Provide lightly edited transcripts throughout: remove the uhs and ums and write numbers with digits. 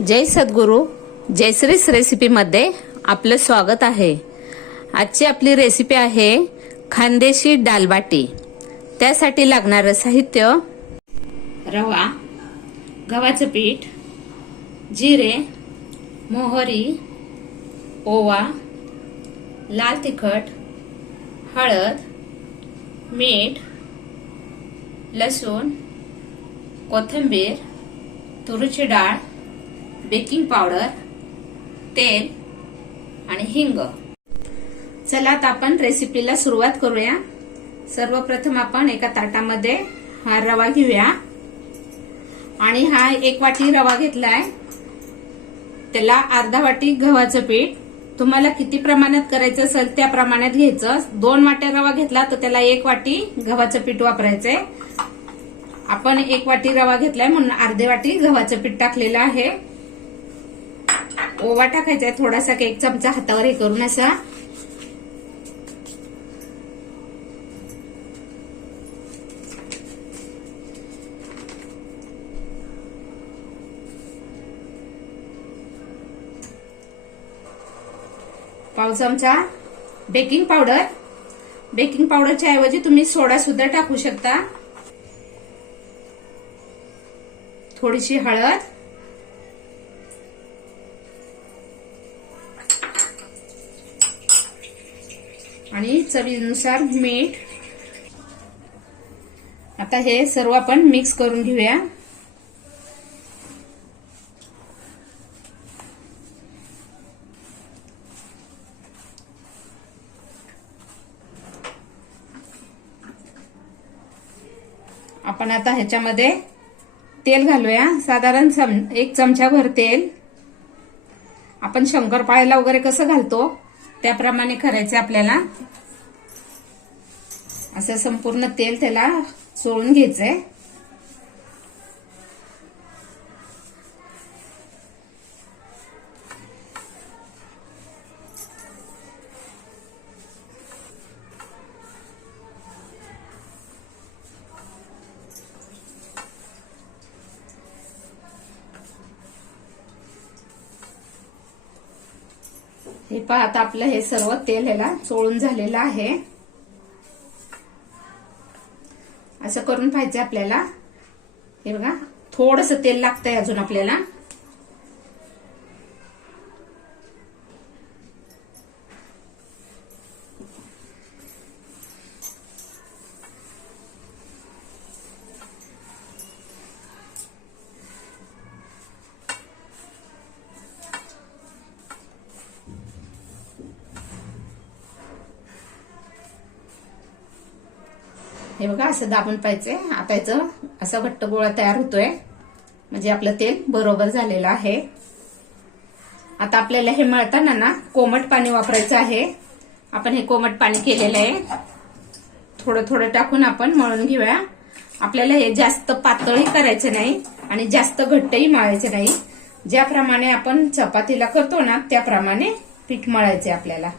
जय सद्गुरू जयश्रीस रेसिपीमध्ये आपलं स्वागत आहे। आजची आपली रेसिपी आहे खानदेशी दाल बाटी। त्यासाठी लागणारे साहित्य रवा, गव्हाचं पीठ, जिरे, मोहरी, ओवा, लाल तिखट, हळद, मीठ, लसूण, कोथिंबीर, तुरीची डाळ, बेकिंग पावडर, तेल आणि हिंग। चला आता आपण रेसिपीला सुरुवात करूया। सर्वप्रथम आपण एका ताटामध्ये हा रवा घेऊया आणि हा 1 वाटी रवा घेतलाय, त्याला अर्धा वाटी गव्हाचं पीठ। तुम्हाला किती प्रमाणात करायचं असेल त्या प्रमाणात घ्यायचं। 2 वाट्या रवा घेतला तर त्याला 1 वाटी गव्हाचं पीठ वापरायचंय। आपण 1 वाटी रवा घेतलाय म्हणून अर्धी वाटी गव्हाचं पीठ टाकलेलं आहे। ओवा टाकायचा आहे थोडासा, 1 चमचा हातावर हे करून असा। पाव चमचा बेकिंग पावडर। बेकिंग पावडरच्या ऐवजी तुम्ही सोडा सुद्धा टाकू शकता। थोडीशी हळद, आणि चवीनुसार मीठ। आता हे सर्व आपण मिक्स करून घेऊया। आपण आता ह्याच्यामध्ये तेल घालूया, साधारण 1 चमचाभर तेल। आपण शंकरपाळ्याला वगैरे कसं घालतो त्याप्रमाणे करायचं आपल्याला। असं संपूर्ण तेल त्याला चोळून घ्यायचंय। हे पहा, आता आपलं हे सर्व तेल ह्याला चोळून झालेलं आहे। असं करून पाहिजे आपल्याला। हे बघा, थोडंसं तेल लागतंय अजून आपल्याला। हे बघा, असं दाबून पाहिजे। आता याचं असा घट्ट गोळा तयार होतोय, म्हणजे आपलं तेल बरोबर झालेलं आहे। आता आपल्याला हे मळताना ना कोमट पाणी वापरायचं आहे। आपण हे कोमट पाणी केलेलं आहे, थोडं थोडं टाकून आपण मळून घेऊया। आपल्याला हे जास्त पातळही करायचं नाही आणि जास्त घट्टही मळायचं नाही। ज्याप्रमाणे आपण चपातीला करतो ना त्याप्रमाणे पीठ मळायचे आपल्याला।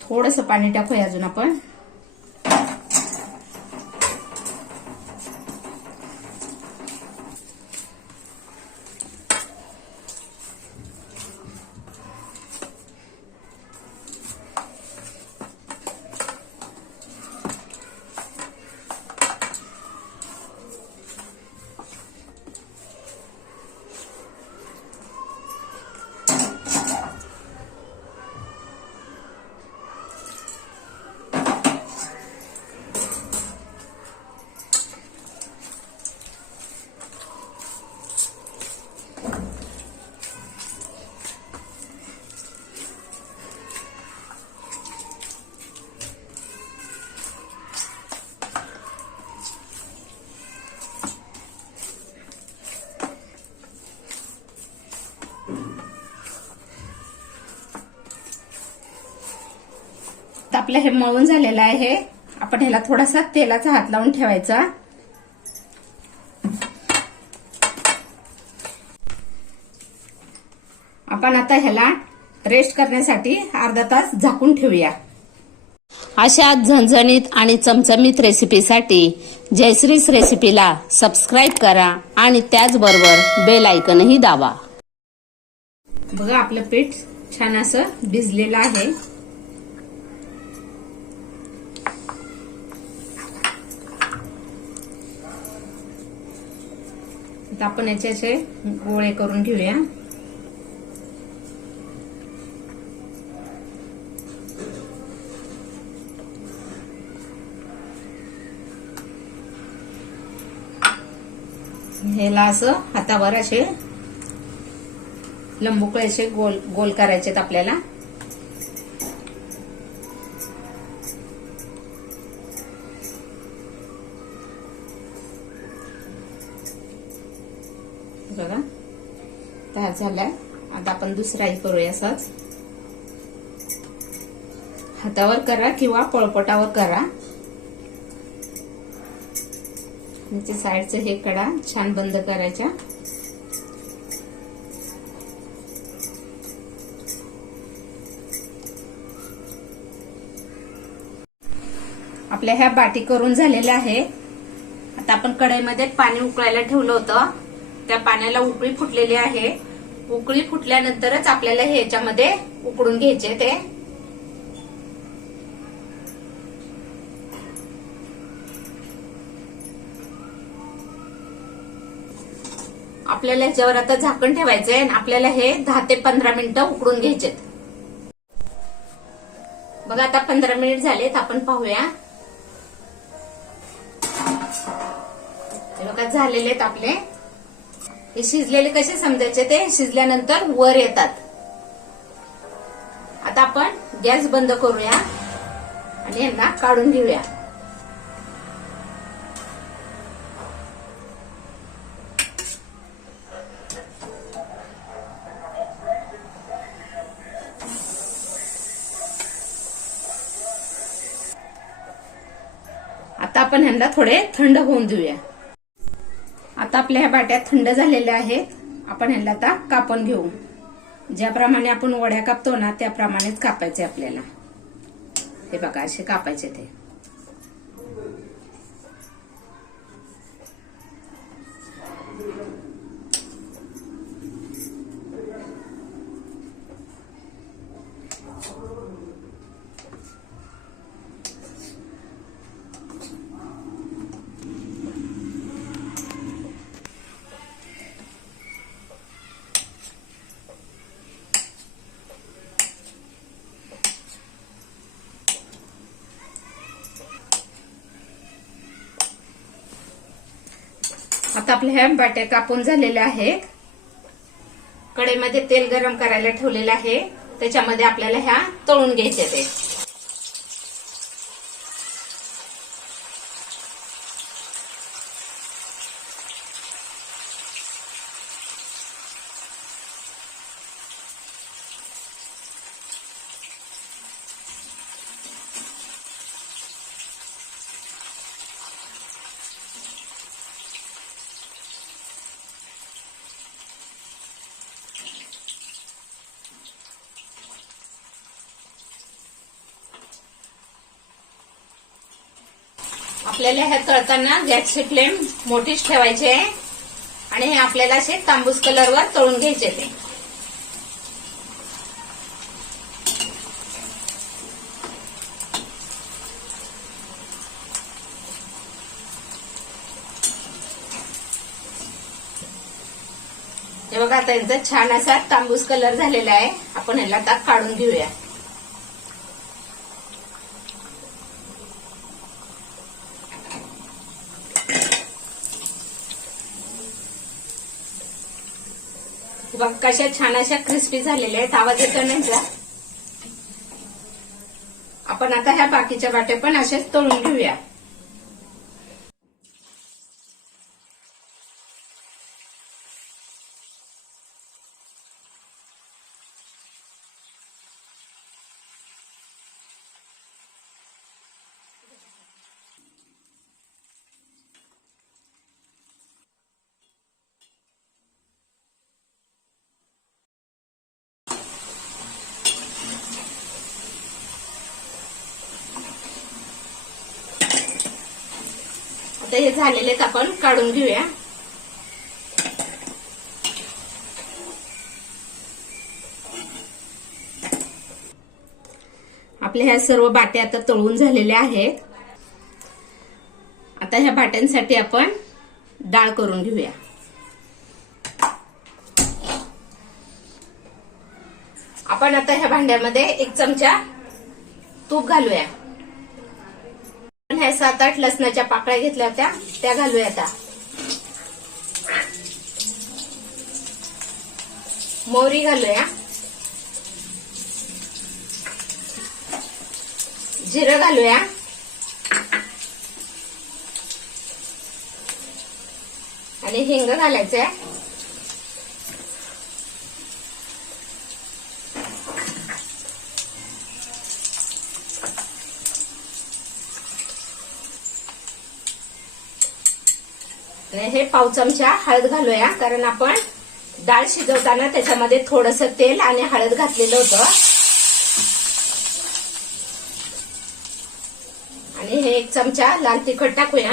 थोडंसं पाणी टाकूया अजून आपण। आपलं हे मळून झालेलं आहे. आपण ह्याला थोडासा तेलाचा हात लावून ठेवायचा. आपण आता ह्याला रेस्ट करण्यासाठी अर्धा तास झाकून ठेवूया. अशा झणझणीत आणि चमचमीत रेसिपीसाठी जयश्रीस रेसिपीला सबस्क्राईब करा आणि त्याचबरोबर बेल आयकॉनही दाबा. बघा आपलं पीठ छान असं भिजलेलं आहे. आता आपण याचे असे गोळे करून घेऊया. ह्याला असं हातावर असे लंबुकळे असे गोल गोल करायचेत आपल्याला. बघा तयार झालाय. आता आपण दुसराही करूया. असाच हातावर करा किंवा पोळपाटावर करा. म्हणजे साईडचे हे कडा छान बंद करायच्या. आपल्या ह्या बाटी करून झालेल्या आहे. आता आपण कढईमध्ये पाणी उकळायला ठेवलं होतं. त्या पाण्याला उकळी फुटलेली आहे. उकळी फुटल्यानंतरच आपल्याला हे याच्यामध्ये उकडून घ्यायचे ते. आपल्याला ह्याच्यावर आता झाकण ठेवायचंय आणि आपल्याला हे 10 ते 15 मिनिटं उकडून घ्यायचे. बघा आता 15 मिनिट झालेत. आपण पाहूया. बघा झालेले आहेत आपले. हे शिजलेले कसे समजायचे ते शिजल्यानंतर वर येतात. आता आपण गॅस बंद करूया आणि यांना काढून घेऊया. आता आपण ह्यांना थोडे थंड होऊन देऊया. आता आपल्या ह्या बाट्या थंड झालेल्या आहेत. आपण ह्यांना आता कापून घेऊ. ज्याप्रमाणे आपण वड्या कापतो ना त्याप्रमाणेच कापायचे आपल्याला. हे बघा असे कापायचे ते. आता आपल्या ह्या बाट्या कापून झालेल्या आहेत. कढईमध्ये तेल गरम करायला ठेवलेलं आहे. त्याच्यामध्ये आपल्याला ह्या तळून घ्यायच्या ते. आपल्याला ह्या तळताना गॅसची फ्लेम मोठीच ठेवायची आहे आणि हे आपल्याला असे तांबूस कलरवर तळून घ्यायचे ते. हे बघा आता यांचा छान असा तांबूस कलर झालेला आहे. आपण ह्याला आता काढून घेऊया. बघ कशा छान अशा क्रिस्पी झालेल्या आहेत. आवाज येतो ना. आपण आता ह्या बाकीच्या वाट्या पण असेच तळून घेऊया. आता हे झालेले आपण काढून घेऊया. आपल्या ह्या सर्व बाट्या आता तळून झालेल्या आहेत. आता ह्या बाट्यांसाठी आपण डाळ करून घेऊया. आपण आता ह्या भांड्यामध्ये 1 चमचा तूप घालूया. ह्या 7-8 लसणाच्या पाकळ्या घेतल्या होत्या त्या घालूया. आता मोहरी घालूया, जिरं घालूया, आणि हिंग घालायचंय. हे पाव चमचा हळद घालूया, कारण आपण डाळ शिजवताना त्याच्यामध्ये थोडंसं तेल आणि हळद घातलेलं होतं. आणि हे 1 चमचा लाल तिखट टाकूया.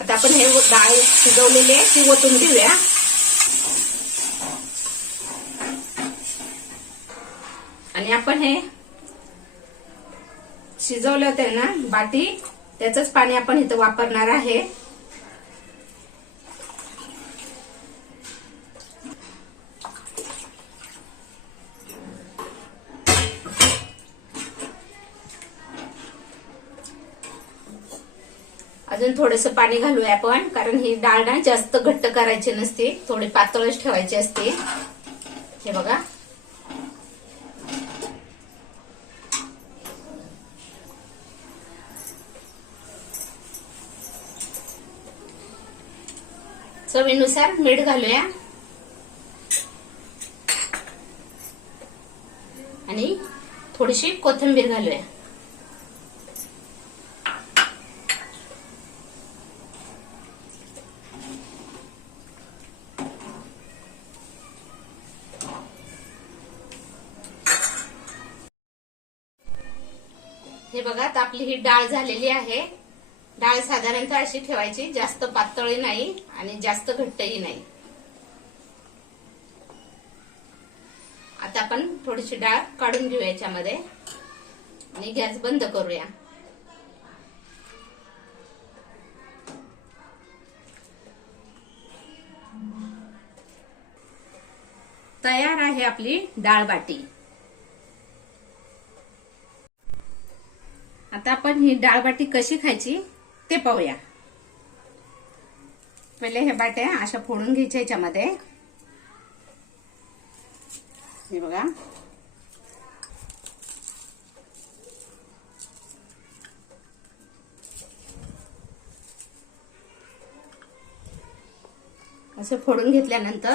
आता आपण हे डाळ शिजवलेली आहे ती ओतून घेऊया. आणि आपण हे शिजवलं होतं ना बाटी, त्याचंच पाणी आपण इथं वापरणार आहे. अजून थोडंसं पाणी घालूया आपण, कारण ही डाळ ना जास्त घट्ट करायची नसते, थोडी पातळच ठेवायची असते. हे बघा, चवीनुसार मीठ घालूया आणि थोडीशी कोथिंबीर घालूया. हे बघा, आता आपली ही डाळ झालेली आहे. डाळ साधारणतः अशी ठेवायची, जास्त पातळही नाही आणि जास्त घट्टही नाही. आता आपण थोडीशी डाळ काढून घेऊया याच्यामध्ये आणि गॅस बंद करूया. तयार आहे आपली डाळ बाटी. आता आपण ही डाळ बाटी कशी खायची ते पाहूया. पहिले हे बाट्या अशा फोडून घ्यायच्या याच्यामध्ये. हे बघा, असं फोडून घेतल्यानंतर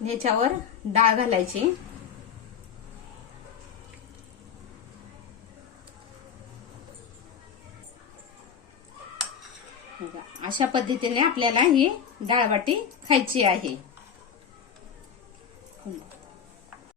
ह्याच्यावर डाळ घालायची. अशा पद्धतीने आपल्याला ही डाळ बाटी खायची आहे.